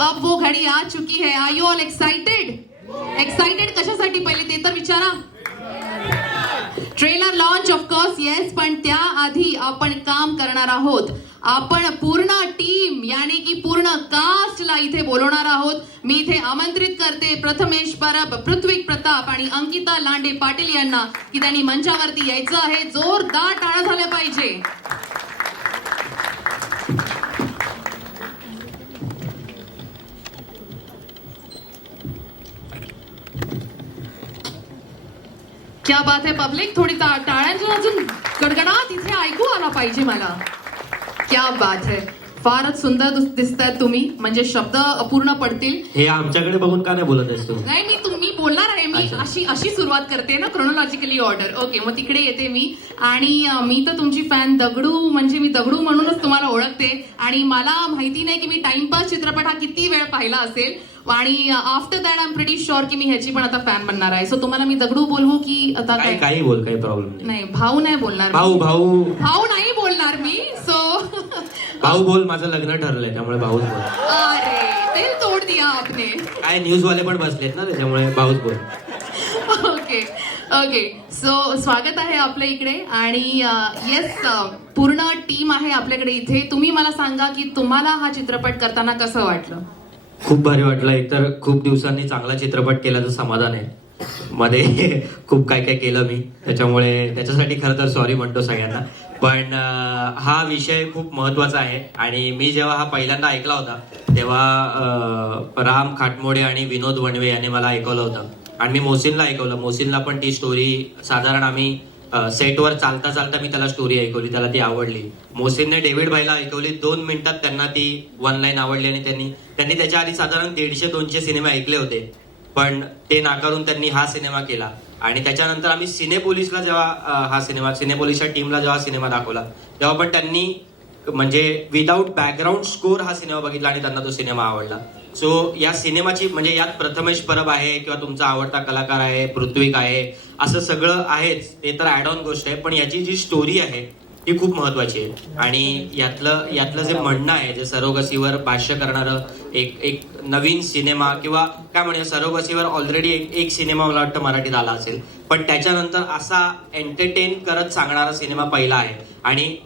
अब वो घड़ी आ चुकी है. Are you all excited excited कशासाठी? पहिले ते तर विचारा. Trailer launch of course yes पण त्याआधी आपण काम करणार आहोत. आपण पूर्ण टीम याने की पूर्ण कास्टला इथे बोलवणार आहोत. मी इथे आमंत्रित करते प्रथमेश परब पृथ्वी प्रताप आणि अंकिता लांडे पाटील यांना की त्यांनी मंचावरती यायचं आहे. जोरदार टाळं झालं पाहिजे. क्या बात आहे पब्लिक थोडी टा- टाळ्यांच्या अजून गडगडाट इथे ऐकू आला पाहिजे मला. क्या बात है. फारच सुंदर दिसत आहेत तुम्ही. म्हणजे शब्द अपूर्ण पडतील. हे आमच्याकडे बघून का नाही बोलत आहेस तू? नाही मी तुम्ही बोलणार आहे. मी. अशी अशी सुरुवात करते ना क्रोनॉलॉजिकली ऑर्डर ओके मग तिकडे येते मी. आणि मी तर तुमची फॅन दगडू म्हणजे मी दगडू म्हणूनच तुम्हाला ओळखते. आणि मला माहिती नाही की मी टाइमपास चित्रपट हा किती वेळ पाहिला असेल. आणि after that I am pretty sure की मी ह्याची पण आता फॅन बनणार आहे. सो तुम्हाला मी दगडू बोलवू की आता काय काय? काही बोल काही प्रॉब्लेम नाही. नाही भाऊ नाही बोलणार. भाऊ भाऊ. भाऊ नाही बोलणार मी सो भाऊ बोल माझं लग्न ठरलंय त्यामुळे भाऊच बोल. अरे तेल तोड दिया आपने. काय न्यूज वाले पण बसलेत ना त्याच्यामुळे भाऊच बोल. ओके ओके सो स्वागत आहे आपल्या इकडे आणि येस पूर्ण टीम आहे आपल्याकडे इथे. तुम्ही मला सांगा की तुम्हाला हा चित्रपट करताना कसं वाटलं? खूप भारी वाटलं. एकतर खूप दिवसांनी चांगला चित्रपट केल्याचं समाधान आहे. मध्ये खूप काय काय केलं मी. त्याच्यामुळे त्याच्यासाठी खरं तर सॉरी म्हणतो सगळ्यांना. पण हा विषय खूप महत्त्वाचा आहे. आणि मी जेव्हा हा पहिल्यांदा ऐकला होता तेव्हा राम खाटमोडे आणि विनोद वणवे यांनी मला ऐकवलं होतं. आणि मी मोसिनला ऐकवलं. मोसिनला पण ती स्टोरी साधारण आम्ही सेटवर चालता चालता मी त्याला स्टोरी ऐकवली त्याला ती आवडली. मोसिनने डेव्हिड भाईला ऐकवली दोन मिनिटात त्यांना ती वन लाईन आवडली आणि त्यांनी त्यांनी त्याच्या आधी साधारण दीडशे दोनशे सिनेमे ऐकले होते. पण ते नाकारून त्यांनी हा सिनेमा केला. आणि त्याच्यानंतर आम्ही सिनेपोलिसला जेव्हा हा सिनेमा सिनेपोलिसच्या टीमला जेव्हा सिनेमा दाखवला तेव्हा पण त्यांनी म्हणजे विदाऊट बॅकग्राऊंड स्कोर हा सिनेमा बघितला आणि त्यांना तो सिनेमा आवडला. सो या सिनेमाची म्हणजे यात प्रथमेश परब आहे किंवा तुमचा आवडता कलाकार आहे पृथ्वीक आहे असं सगळं आहेच ते तर ऍड ऑन गोष्ट आहे पण याची जी स्टोरी आहे ती खूप महत्वाची आहे. आणि यातलं यातलं जे म्हणणं आहे जे सरोगसीवर भाष्य करणारं एक एक नवीन सिनेमा किंवा काय म्हणूया सरोगसीवर ऑलरेडी एक एक सिनेमा मला वाटतं मराठीत आला असेल. पण त्याच्यानंतर असा एंटरटेन करत सांगणारा सिनेमा पहिला आहे. आणि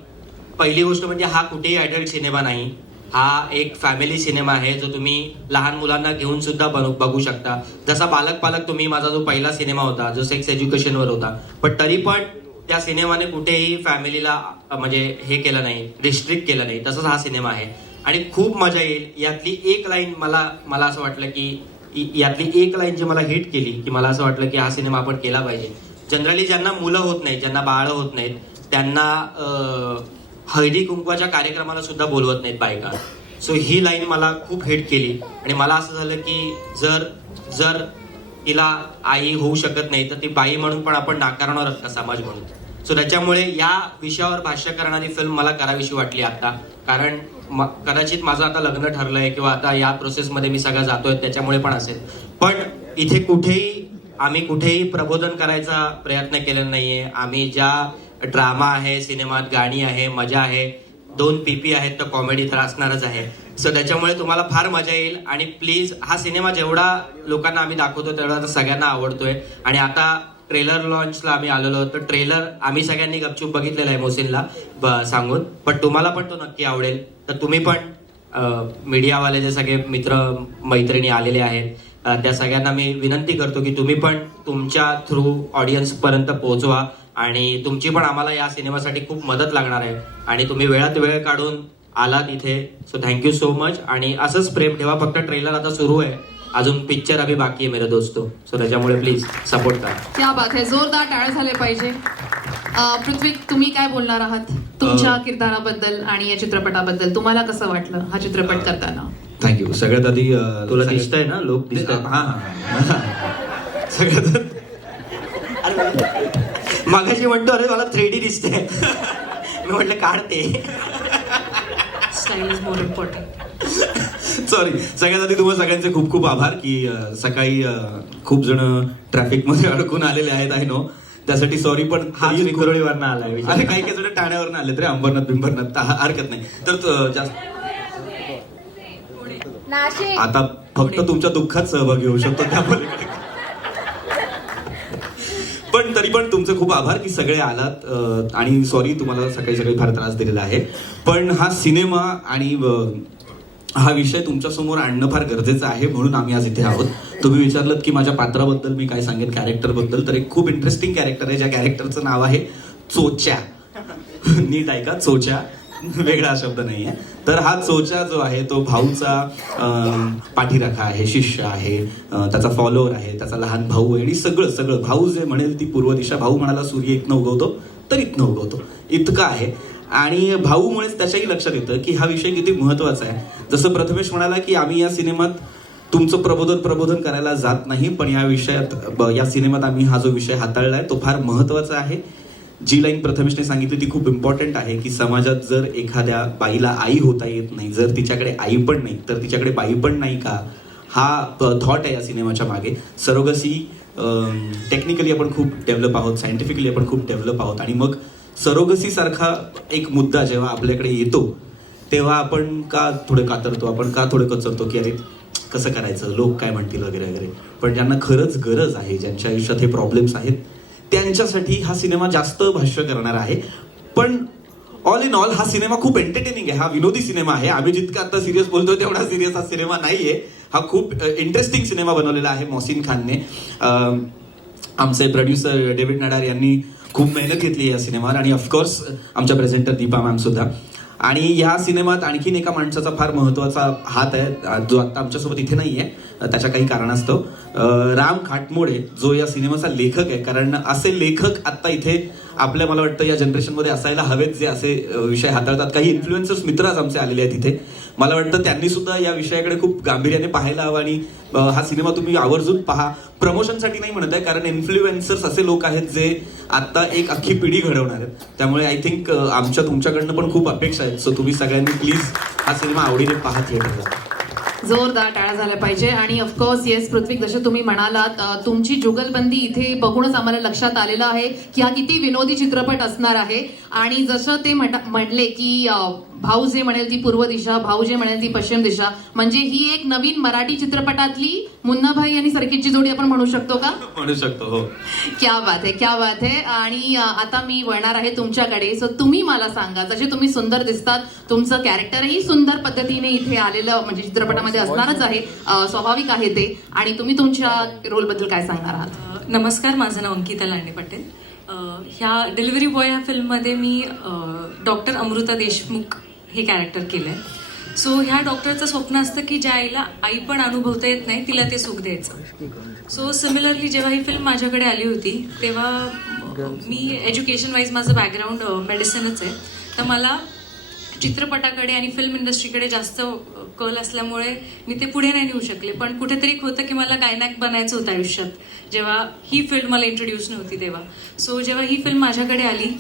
पहिली गोष्ट म्हणजे हा कुठेही अडल्ट सिनेमा नाही. हा एक फॅमिली सिनेमा आहे जो तुम्ही लहान मुलांना घेऊन सुद्धा बनू- बघू शकता. जसा बालक पालक तुम्ही माझा जो पहिला सिनेमा होता जो सेक्स एज्युकेशनवर होता. पण तरी पण त्या सिनेमाने कुठेही फॅमिलीला म्हणजे हे केलं नाही रिस्ट्रिक्ट केलं नाही. तसंच हा सिनेमा आहे. आणि खूप मजा येईल. यातली एक लाईन मला मला असं वाटलं की यातली एक लाईन जी मला हिट केली की मला असं वाटलं की हा सिनेमा आपण केला पाहिजे. जनरली ज्यांना मुलं होत नाहीत ज्यांना बाळं होत नाहीत त्यांना हळदी कुंकवाच्या कार्यक्रमाला सुद्धा बोलवत नाहीत बायका. सो ही लाईन मला खूप हिट केली. आणि मला असं झालं की जर जर तिला आई होऊ शकत नाही तर ती बाई म्हणून पण आपण नाकारणार का समाज म्हणून. सो त्याच्यामुळे या विषयावर भाष्य करणारी फिल्म मला करावीशी वाटली आता. कारण म- कदाचित माझं आता लग्न ठरलं आहे किंवा आता या प्रोसेसमध्ये मी सगळं जातोय त्याच्यामुळे पण असेल. पण इथे कुठेही आम्ही कुठेही प्रबोधन करायचा प्रयत्न केलेला नाहीये. आम्ही ज्या ड्रामा आहे सिनेमात गाणी आहे मजा आहे दोन पीपी आहेत तर कॉमेडी तर असणारच आहे. सो त्याच्यामुळे तुम्हाला फार मजा येईल आणि प्लीज हा सिनेमा जेवढा लोकांना आम्ही दाखवतो तेवढा सगळ्यांना आवडतोय. आणि आता ट्रेलर लॉन्चला आम्ही आलेलो तर ट्रेलर आम्ही सगळ्यांनी गपचूप बघितलेला आहे मोसिनला ब- सांगून. पण तुम्हाला पण तो नक्की आवडेल. तर तुम्ही पण मीडियावाले जे सगळे मित्र मैत्रिणी आलेले आहेत त्या सगळ्यांना मी विनंती करतो की तुम्ही पण तुमच्या थ्रू ऑडियन्सपर्यंत पोहोचवा. आणि तुमची पण आम्हाला या सिनेमासाठी खूप मदत लागणार आहे. आणि तुम्ही वेळात वेळ काढून आलात इथे. सो थँक्यू सो मच आणि असंच प्रेम ठेवा. फक्त ट्रेलर आता सुरू आहे. अजून पिक्चर अभि बाकी आहे मेरे दोस्तो. सो त्याच्यामुळे प्लीज सपोर्ट करा. क्या बात आहे जोरदार टाळ झाले पाहिजे. पृथ्वी तुम्ही काय बोलणार आहात? तुमच्या किरदाराबद्दल आणि या चित्रपटाबद्दल तुम्हाला कसं वाटलं हा चित्रपट करताना? थँक्यू सगळ्यात आधी तुला दिसतंय ना लोक? दिसतात हा हा सगळ्यात मागाशी म्हणतो अरे मला थ्री डी दिसते मी म्हटलं काढते style is more important sorry सगळ्यात आधी तुम्हाला सगळ्यांचे खूप खूप आभार की सकाळी खूप जण ट्रॅफिकमध्ये अडकून आलेले आहेत आय नो त्यासाठी सॉरी पण हा चिंचोळीवरनं आलाय अरे काही काही जण ठाण्यावरनं आले रे अंबरनाथ बिंबरनाथ. ता- हरकत नाही. तर जास्त आता फक्त तुमच्या दुःखात सहभागी होऊ शकतो त्या पलीकडे पण तरी पण तुमचे खूप आभार की सगळे आलात आणि सॉरी तुम्हाला सकाळी सकाळी फार त्रास दिलेला आहे. पण हा सिनेमा आणि हा विषय तुमच्यासमोर आणणं फार गरजेचं आहे म्हणून आम्ही आज इथे आहोत. तुम्ही विचारलं की माझ्या पात्राबद्दल मी काय सांगेन कॅरेक्टरबद्दल तर एक खूप इंटरेस्टिंग कॅरेक्टर आहे ज्या कॅरेक्टरचं नाव आहे चोच्या. नीट ऐका चोच्या. वेगळा शब्द नाही आहे तर हा चोचा जो आहे तो भाऊचा पाठीराखा आहे शिष्य आहे त्याचा फॉलोअर आहे त्याचा लहान भाऊ आहे आणि सगळं सगळं. भाऊ जे म्हणेल ती पूर्व दिशा. भाऊ म्हणाला सूर्य इथनं उगवतो तर इथनं उगवतो. इतकं आहे. आणि भाऊमुळेच त्याच्याही लक्षात येतं की हा विषय किती महत्त्वाचा आहे. जसं प्रथमेश म्हणाला की आम्ही या सिनेमात तुमचं प्रबोधन प्रबोधन करायला जात नाही पण या विषयात ब- या सिनेमात आम्ही हा जो विषय हाताळला आहे तो फार महत्त्वाचा आहे. जी लाईन प्रथमेशने सांगितली ती खूप इम्पॉर्टंट आहे की समाजात जर एखाद्या बाईला आई होता येत नाही जर तिच्याकडे आई पण नाही तर तिच्याकडे बाई पण नाही का? हा थॉट आहे या सिनेमाच्या मागे. सरोगसी टेक्निकली आपण खूप डेव्हलप आहोत सायंटिफिकली आपण खूप डेव्हलप आहोत. आणि मग सरोगसीसारखा एक मुद्दा जेव्हा आपल्याकडे येतो तेव्हा आपण का थोडं कातरतो आपण का थोडं कचरतो की अरे कसं करायचं? लोक काय म्हणतील वगैरे वगैरे. पण ज्यांना खरंच गरज आहे ज्यांच्या आयुष्यात हे प्रॉब्लेम्स आहेत त्यांच्यासाठी हा सिनेमा जास्त भाष्य करणार आहे. पण ऑल इन ऑल हा सिनेमा खूप एंटरटेनिंग आहे. हा विनोदी सिनेमा आहे. आम्ही जितका आता सिरियस बोलतोय तेवढा सिरियस हा सिनेमा नाहीये. हा खूप इंटरेस्टिंग सिनेमा बनवलेला आहे मोहसिन खानने. आमचे प्रोड्युसर डेव्हिड नडार यांनी खूप मेहनत घेतली या सिनेमावर आणि ऑफकोर्स आमच्या प्रेझेंटर दीपा मॅम सुद्धा. आणि या सिनेमात आणखीन एका माणसाचा फार महत्त्वाचा हात आहे. जो आता आमच्यासोबत इथे नाही आहे त्याच्या काही कारणास्तव. राम खाटमोडे जो या सिनेमाचा लेखक आहे कारण असे लेखक आता इथे आपल्या मला वाटतं या जनरेशनमध्ये असायला हवेत जे असे विषय हाताळतात. काही इन्फ्लुएन्सर्स मित्रच आमचे आलेले आहेत इथे. मला वाटतं त्यांनी सुद्धा या विषयाकडे खूप गांभीर्याने पाहायला हवं आणि हा सिनेमा तुम्ही आवर्जून पहा. प्रमोशनसाठी नाही म्हणत आहे कारण इन्फ्लुएन्सर्स असे लोक आहेत जे आत्ता एक अख्खी पिढी घडवणार आहेत. त्यामुळे आय थिंक आमच्या तुमच्याकडनं पण खूप अपेक्षा आहेत. सो तुम्ही सगळ्यांनी प्लीज हा सिनेमा आवडीने पहा थिएटरला जोरदार टाळा झाल्या पाहिजे. आणि ऑफकोर्स येस पृथ्वी जसं तुम्ही म्हणालात तुमची जुगलबंदी इथे बघूनच आम्हाला लक्षात आलेलं आहे की हा किती विनोदी चित्रपट असणार आहे. आणि जसं ते म्हट- म्हणले की भाऊ जे म्हणेल ती पूर्व दिशा भाऊ जे म्हणेल ती पश्चिम दिशा म्हणजे ही एक नवीन मराठी चित्रपटातली मुन्नाभाई आणि सर्किटची जोडी आपण म्हणू शकतो का? म्हणू शकतो हो. क्या बात आहे क्या बात आहे आणि आता मी वळणार आहे तुमच्याकडे. सो तुम्ही मला सांगा जसे तुम्ही सुंदर दिसतात तुमचं कॅरेक्टरही सुंदर पद्धतीने इथे आलेलं म्हणजे चित्रपटामध्ये असणारच आहे स्वाभाविक आहे ते. आणि तुम्ही तुमच्या रोलबद्दल काय सांगणार आहात? नमस्कार माझं नाव अंकिता लांडे पटेल. ह्या डिलिव्हरी बॉय ह्या फिल्ममध्ये मी डॉक्टर अमृता देशमुख हे कॅरेक्टर केलं आहे सो ह्या डॉक्टरचं स्वप्न असतं की ज्या आईला आई पण अनुभवता येत नाही तिला ते सुख द्यायचं. सो सिमिलरली जेव्हा ही फिल्म माझ्याकडे आली होती तेव्हा मी एज्युकेशन वाईज माझं बॅकग्राऊंड मेडिसिनच आहे. तर मला चित्रपटाकडे आणि फिल्म इंडस्ट्रीकडे जास्त कल असल्यामुळे मी ते पुढे नाही नेऊ शकले. पण कुठेतरी होतं की मला गायनाक बनायचं होतं आयुष्यात. जेव्हा ही फिल्म मला इंट्रोड्यूस नव्हती तेव्हा. सो जेव्हा ही फिल्म माझ्याकडे आली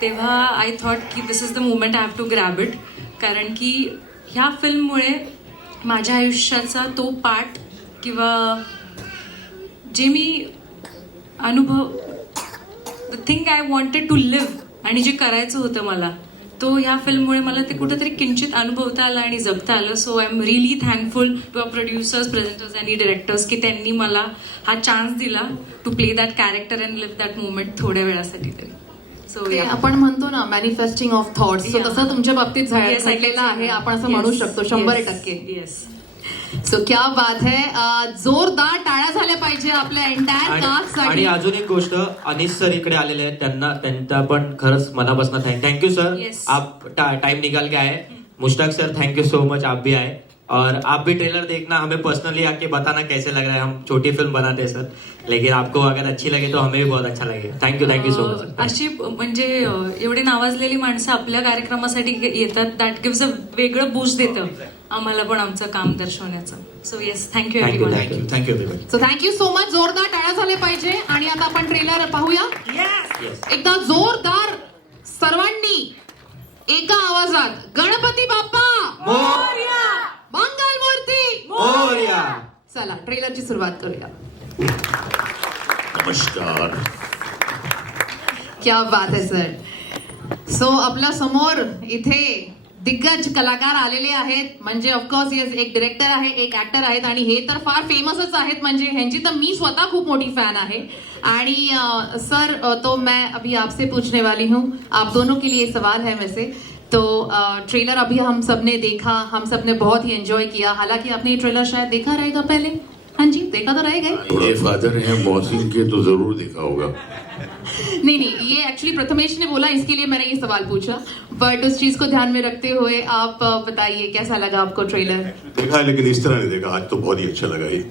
तेव्हा आय थॉट की this is the moment I have to grab it कारण की ह्या फिल्ममुळे माझ्या आयुष्याचा तो पाठ किंवा जे मी अनुभव the thing I wanted to live आणि जे करायचं होतं मला तो ह्या फिल्ममुळे मला ते कुठंतरी किंचित अनुभवता आलं आणि जगता आलं. So I am really thankful to a producers presenters आणि डिरेक्टर्स की त्यांनी मला हा चान्स दिला to play that character and live that moment थोड्या वेळासाठी तरी. सो ते आपण म्हणतो ना मॅनिफेस्टिंग ऑफ थॉट्स सो. तसं तुमच्या बाबतीत झा- घडलेलं आहे आपण असं म्हणू शकतो शंभर टक्के. येस सो क्या बात है. जोरदार टाळ्या झाल्या पाहिजे आपल्या एंटायर कास्ट आणि अजून एक गोष्ट अनिश सर इकडे आलेले आहेत. त्यांना त्यांचा पण खरंच मनापासून थँक थैंक यू सर. आप टाइम निकाल के आए Mushtaq sir thank you so much आप भी आए. और आप भी ट्रेलर देखना हमें पर्सनली आके बताना कैसे लग रहा है। हम छोटी फिल्म बनाते हैं सर लेकिन आपको अगर अच्छी लगे तो हमें भी बहुत अच्छा लगेगा thank you thank you so much अशी म्हणजे एवढे नावाजलेली माणसं आपल्या कार्यक्रमासाठी येतात दॅट गिव्स अ वेगळं बूस्ट देतं आम्हाला पण आमचं काम दर्शवण्याचं. So yes thank you thank you thank you everybody so thank you so much जोरदार टाळ्या झाल्या पाहिजे. आणि आता आपण ट्रेलर पाहूया. एकदा जोरदार सर्वांनी एका आवाजात गणपती बाप्पा! मंगल मूर्ती! मोरया. चला ट्रेलरची सुरुवात करूया. नमस्कार. क्या बात आहे सर. सो आपल्या समोर इथे दिग्गज कलाकार आलेले आहेत. म्हणजे ऑफकोर्स येस एक डिरेक्टर आहे एक ऍक्टर आहेत आणि हे तर फार फेमसच आहेत. म्हणजे ह्यांची तर मी स्वतः खूप मोठी फॅन आहे. आणि सर तो मैं अभी आपसे पूछने वाली हूँ. आप दोनों के लिए सवाल है वैसे. तो ट्रेलर अभी हम सबने देखा हम सबने बहुत ही एंजॉय किया। हालाँकि आपने ये ट्रेलर शायद देखा रहेगा पहले? हाँ जी देखा तो रहेगा ये फादर है मौसिन के तो ज़रूर देखा होगा। नहीं नहीं ये एक्चुअली प्रथमेश ने बोला इसके लिए मैंने ये सवाल पूछा। बट उस चीज़ को ध्यान में रखते हुए आप बताइए कैसा लगा आपको ट्रेलर देखा है लेकिन इस तरह नहीं देखा। आज तो बहुत ही अच्छा लगा ये।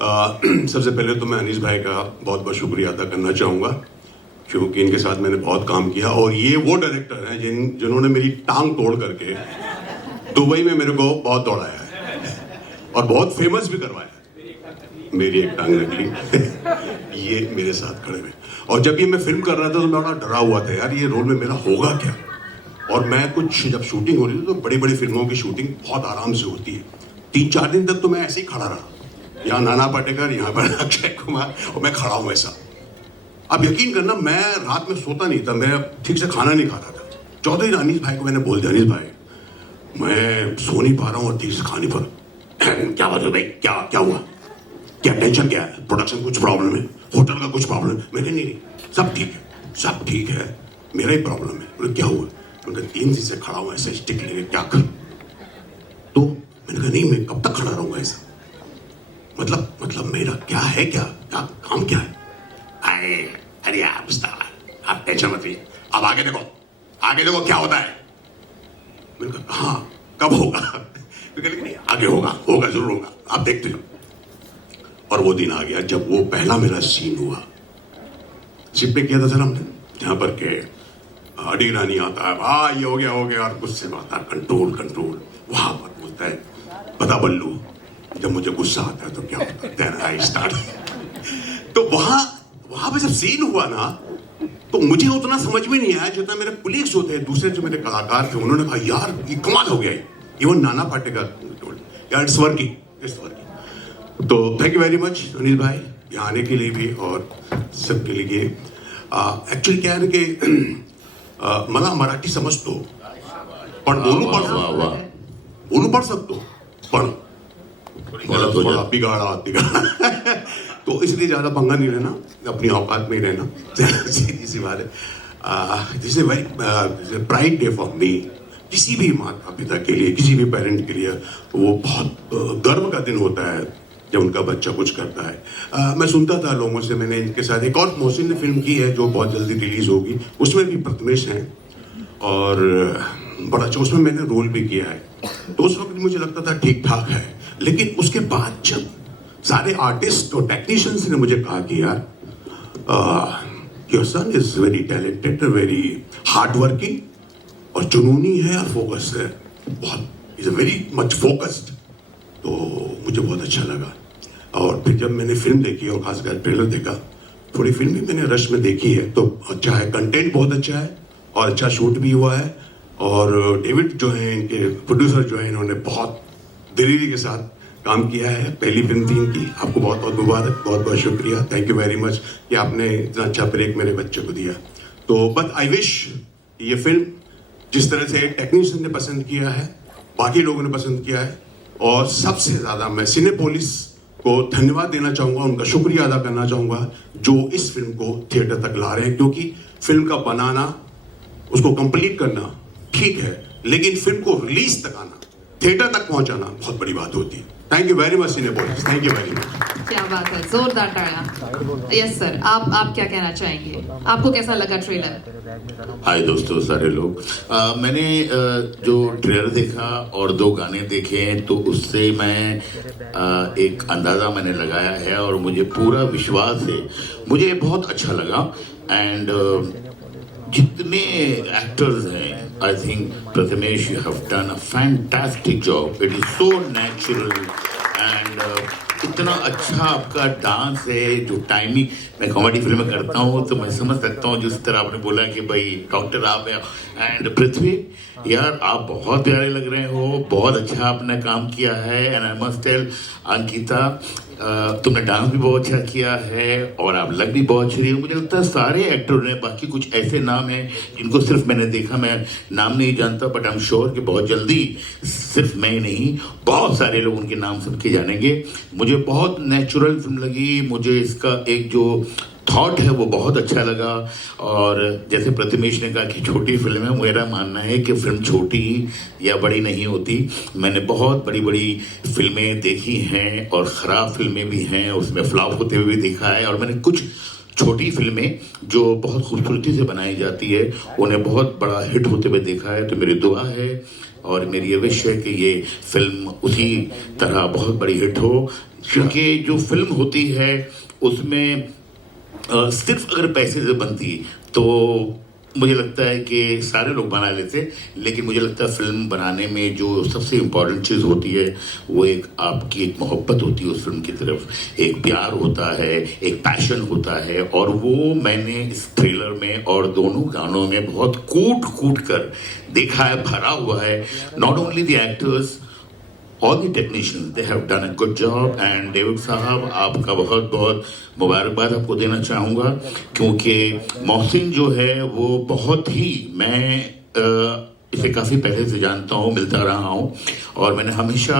सबसे पहले तो मैं अनीस भाई का बहुत बहुत शुक्रिया अदा करना चाहूँगा। क्योंकि इनके साथ मैंने बहुत काम किया और ये वो डायरेक्टर हैं जिन, जिन्होंने मेरी टांग तोड़ करके दुबई में मेरे को बहुत दौड़ाया है और बहुत फ़ेमस भी करवाया मेरी एक टांग निकली ये मेरे साथ खड़े हुए। और जब ये मैं फ़िल्म कर रहा था तो मैं बड़ा डरा हुआ था, यार, ये रोल में मेरा होगा क्या? और मैं कुछ जब शूटिंग हो रही थी तो बड़ी बड़ी फ़िल्मों की शूटिंग बहुत आराम से होती है। तीन चार दिन तक तो मैं ऐसे ही खड़ा रहा। यहाँ नाना पाटेकर, यहाँ पर अक्षय कुमार, और मैं खड़ा हूँ ऐसा। अब यकीन करना, मैं रात में सोता नहीं था, मैं ठीक से खाना नहीं खाता था। चौधरी अनीस भाई को मैंने बोल दिया अनीस भाई, मैं सो नहीं पा रहा हूँ और ठीक से खा नहीं पा रहा क्या बात है भाई क्या क्या हुआ? क्या टेंशन क्या है? प्रोडक्शन कुछ प्रॉब्लम है? होटल का कुछ प्रॉब्लम है? मैंने नहीं सब ठीक है, सब ठीक है। मेरा ही प्रॉब्लम है। बोले क्या हुआ? मैंने तीन से खड़ा हुआ ऐसे स्टिक लेके क्या कर? तो मैंने कहा, नहीं, मैं कब तक खड़ा रहूँगा ऐसा? मतलब मतलब मेरा क्या है, क्या क्या, काम क्या है? अरे अरे आप आप टेंशन मत लीजिए। अब आगे देखो आगे देखो क्या होता है। मैंने कहा हाँ कब होगा? मैं नहीं, आगे होगा होगा, ज़रूर होगा। आप देखते हो। और वो दिन आ गया जब वो पहला मेरा सीन हुआ। जिप पे किया था सर हमने, जहाँ पर के, अडी रानी आता है हाँ ये हो गया हो गया। और गुस्से में आता है, कंट्रोल कंट्रोल। वहाँ पर बोलता है, पता बल्लू, जब मुझे गुस्सा आता है तो क्या होता है? तो वहाँ वहां पे जब सीन हुआ ना। तो मुझे उतना समझ में नहीं आया जितना मेरे कुलीग्स होते हैं दूसरे जो मेरे कलाकार थे उन्होंने कहा यार ये कमाल हो गया इवन नाना पाटेकर यार इट्स वर्किंग इट्स वर्किंग तो thank you very much Anil भाई यहाँ आने के लिए भी और सबके लिए। ॲक्च्युली काय आहे ना की मला मराठी समजतो पण बोलू पण बोलू पण शकतो पण मला तो तो इसलिए ज़्यादा पंगा नहीं लेना अपनी औकात में ही रहना। सीधी सी बात है। Is very pride day for me किसी भी माता पिता के लिए किसी भी पेरेंट के लिए वो बहुत गर्व का दिन होता है जब उनका बच्चा कुछ करता है। अ, मैं सुनता था लोगों से मैंने इनके साथ एक और मोहसिन ने फ़िल्म की है जो बहुत जल्दी रिलीज़ होगी। उसमें भी प्रथमेश हैं और बड़ा अच्छा उसमें मैंने रोल भी किया है। तो उस वक्त मुझे लगता था ठीक ठाक है लेकिन उसके बाद जब सारे आर्टिस्ट और टेक्नीशियंस ने मुझे कहा कि यार your son is very talented very hard working और जुनूनी है और फोकस्ड है। बहुत इज़ वेरी मच फोकस्ड तो मुझे बहुत अच्छा लगा। और फिर जब मैंने फ़िल्म देखी और खासकर ट्रेलर देखा थोड़ी फ़िल्म भी मैंने रश में देखी है। तो अच्छा है कंटेंट बहुत अच्छा है और अच्छा शूट भी हुआ है। और डेविड जो है, इनके प्रोड्यूसर जो है, इन्होंने बहुत दिलीरी के साथ काम किया है, पहली फ़िल्म थी इनकी। आपको बहुत बहुत मुबारक, बहुत बहुत शुक्रिया। थैंक यू वेरी मच कि आपने इतना अच्छा ब्रेक मेरे बच्चे को दिया। तो बट आई विश ये फ़िल्म जिस तरह से टेक्नीशियन ने पसंद किया है, बाकी लोगों ने पसंद किया है, और सबसे ज़्यादा मैं सिनेपोलिस को धन्यवाद देना चाहूँगा, उनका शुक्रिया अदा करना चाहूँगा, जो इस फ़िल्म को थिएटर तक ला रहे हैं। क्योंकि फ़िल्म का बनाना, उसको कंप्लीट करना ठीक है, लेकिन फ़िल्म को रिलीज़ तक आना थिएटर तक पहुंचाना बहुत बड़ी बात होती है। Thank you very much Cinepolis thank you very much क्या बात है? जोरदार ताड़ा यस सर आप आप क्या कहना चाहेंगे? आपको कैसा लगा ट्रेलर हाय दोस्तों सारे लोग। अ, मैंने अ, जो ट्रेलर देखा और दो गाने देखे हैं तो उससे मैं अ, एक अंदाज़ा मैंने लगाया है और मुझे पूरा विश्वास है। मुझे बहुत अच्छा लगा। एंड जितने एक्टर्स हैं I think Prathamesh you have done a fantastic job it is so natural and इतना अच्छा आपका डांस है, जो टाइमिंग मैं कॉमेडी फ़िल्म करता हूँ तो मैं समझ सकता हूँ जिस तरह आपने बोला कि भाई डॉक्टर आप एंड पृथ्वी यार, आप बहुत प्यारे लग रहे हो, बहुत अच्छा आपने काम किया है। And I must tell Ankita तुमने डांस भी बहुत अच्छा किया है और आप लग भी बहुत अच्छी रही मुझे लगता है सारे एक्टर ने बाकी कुछ ऐसे नाम हैं जिनको सिर्फ़ मैंने देखा, मैं नाम नहीं जानता बट आई एम श्योर कि बहुत जल्दी सिर्फ़ मैं ही नहीं, बहुत सारे लोग उनके नाम सबके जानेंगे। मुझे बहुत नेचुरल फ़िल्म लगी, मुझे इसका एक जो थॉट है, वो बहुत अच्छा लगा। और जैसे प्रतिमेश ने कहा कि छोटी फ़िल्म है, मेरा मानना है कि फ़िल्म छोटी या बड़ी नहीं होती। मैंने बहुत बड़ी बड़ी फ़िल्में देखी हैं और ख़राब फ़िल्में भी हैं, उसमें फ्लॉप होते हुए भी देखा है। और मैंने कुछ छोटी फ़िल्में जो बहुत खूबसूरती से बनाई जाती है, उन्हें बहुत बड़ा हिट होते हुए देखा है। तो मेरी दुआ है और मेरी ये विश है कि ये फ़िल्म उसी तरह बहुत बड़ी हिट हो। क्योंकि जो फ़िल्म होती है, उसमें सिर्फ़ अगर पैसे से बनती तो मुझे लगता है कि सारे लोग बना लेते लेकिन मुझे लगता है फ़िल्म बनाने में जो सबसे इम्पोर्टेंट चीज़ होती है, वो एक आपकी एक मोहब्बत होती है उस फ़िल्म की तरफ़। एक प्यार होता है, एक पैशन होता है, और वो मैंने इस थ्रिलर में और दोनों गानों में बहुत कूट कूट कर देखा है, भरा हुआ है। Not only the actors all the technicians they have done a good job and David साहब आपका बहुत बहुत मुबारकबाद आपको देना चाहूँगा क्योंकि मोहसिन जो है वो बहुत ही मैं अ, इसे काफ़ी पहले से जानता हूँ, मिलता रहा हूँ। और मैंने हमेशा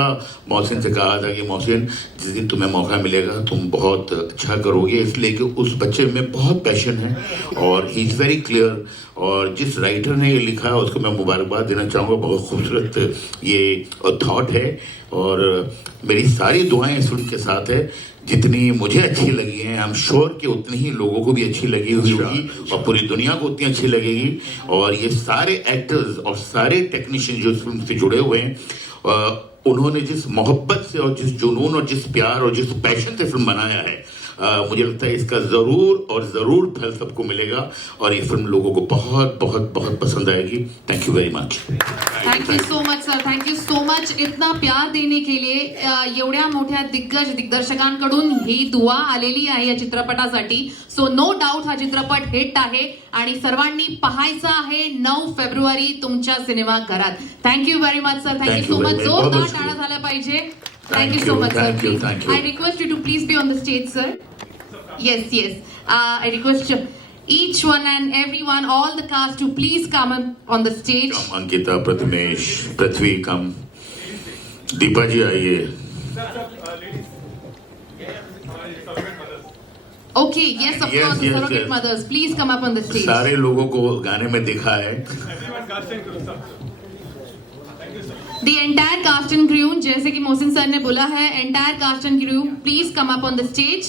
मोहसिन से कहा था कि, मोहसिन, जिस दिन तुम्हें मौका मिलेगा, तुम बहुत अच्छा करोगे। इसलिए कि उस बच्चे में बहुत पैशन है और ही इज़ वेरी क्लियर और जिस राइटर ने ये लिखा है उसको मैं मुबारकबाद देना चाहूँगा। बहुत खूबसूरत ये थॉट है और मेरी सारी दुआएँ फ़िल्म के साथ है। जितनी मुझे अच्छी लगी है आई एम श्योर कि उतनी ही लोगों को भी अच्छी लगी हुई होगी और पूरी दुनिया को उतनी अच्छी लगेगी। और ये सारे एक्टर्स और सारे टेक्नीशियन जो इस फ़िल्म से जुड़े हुए हैं उन्होंने जिस मोहब्बत से और जिस जुनून और जिस प्यार और जिस पैशन से फ़िल्म बनाया है मुझे लगता है इसका ज़रूर और ज़रूर फल सबको मिलेगा और ये फिल्म लोगों को बहुत बहुत बहुत पसंद आएगी। Thank you very much thank you so much sir thank you so much इतना प्यार देने के लिए एवढ्या मोठ्या दिग्गज दिग्दर्शकांकडून ही दुआ आलेली आहे या चित्रपटासाठी. सो नो डाऊट हा चित्रपट हिट आहे आणि सर्वांनी पाहायचा आहे नऊ फेब्रुवारी तुमच्या सिनेमाघरात thank you very much sir thank you so much. जोरदार टाळा. झाला पाहिजे. Thank you so much sir. I request you to please be on the stage sir Yes, yes. Uh, I request each one and everyone, all the cast, to please come on, on the stage. Come Ankita Pratimesh Prithvi come Deepa ji आइए Okay, yes, of Yes, course, the yes, surrogate yes. mothers, please come up on the stage. सारे लोगों को गाने में देखा है The entire cast and crew, जैसे कि मोहसिन सर ने बोला है, entire cast and crew, please come up on the stage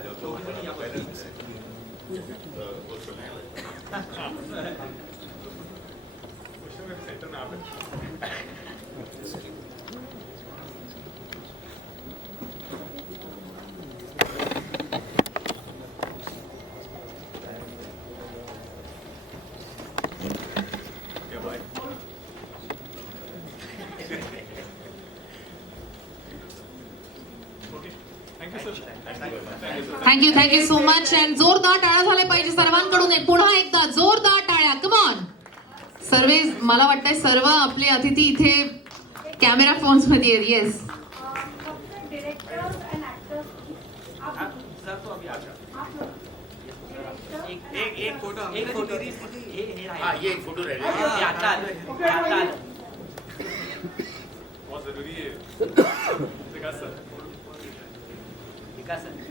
Prithvi thank you thank you so much and जोरदार टाळ्या झाल्या पाहिजे सर्वांकडून एक- पुन्हा एकदा जोरदार टाळ्या कमॉन सर्वे मला वाटतंय सर्व आपले अतिथी इथे कॅमेरा फोन्समध्ये आहेत yes and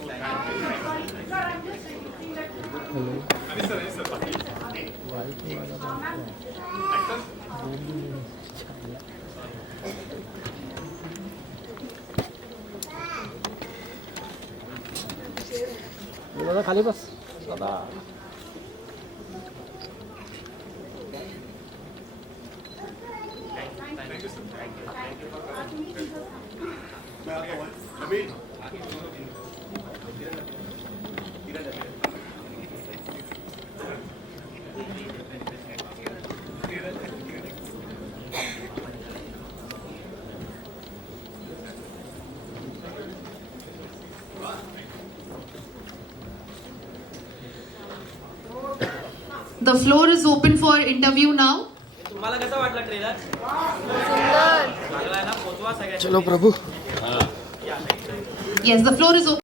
kali bos. Sana. Thank you The floor is open for interview now. तुम्हाला कसं वाटलं ट्रेलर चांगला आहे ना पोचवा सगळ्यांना Yes, the floor is open.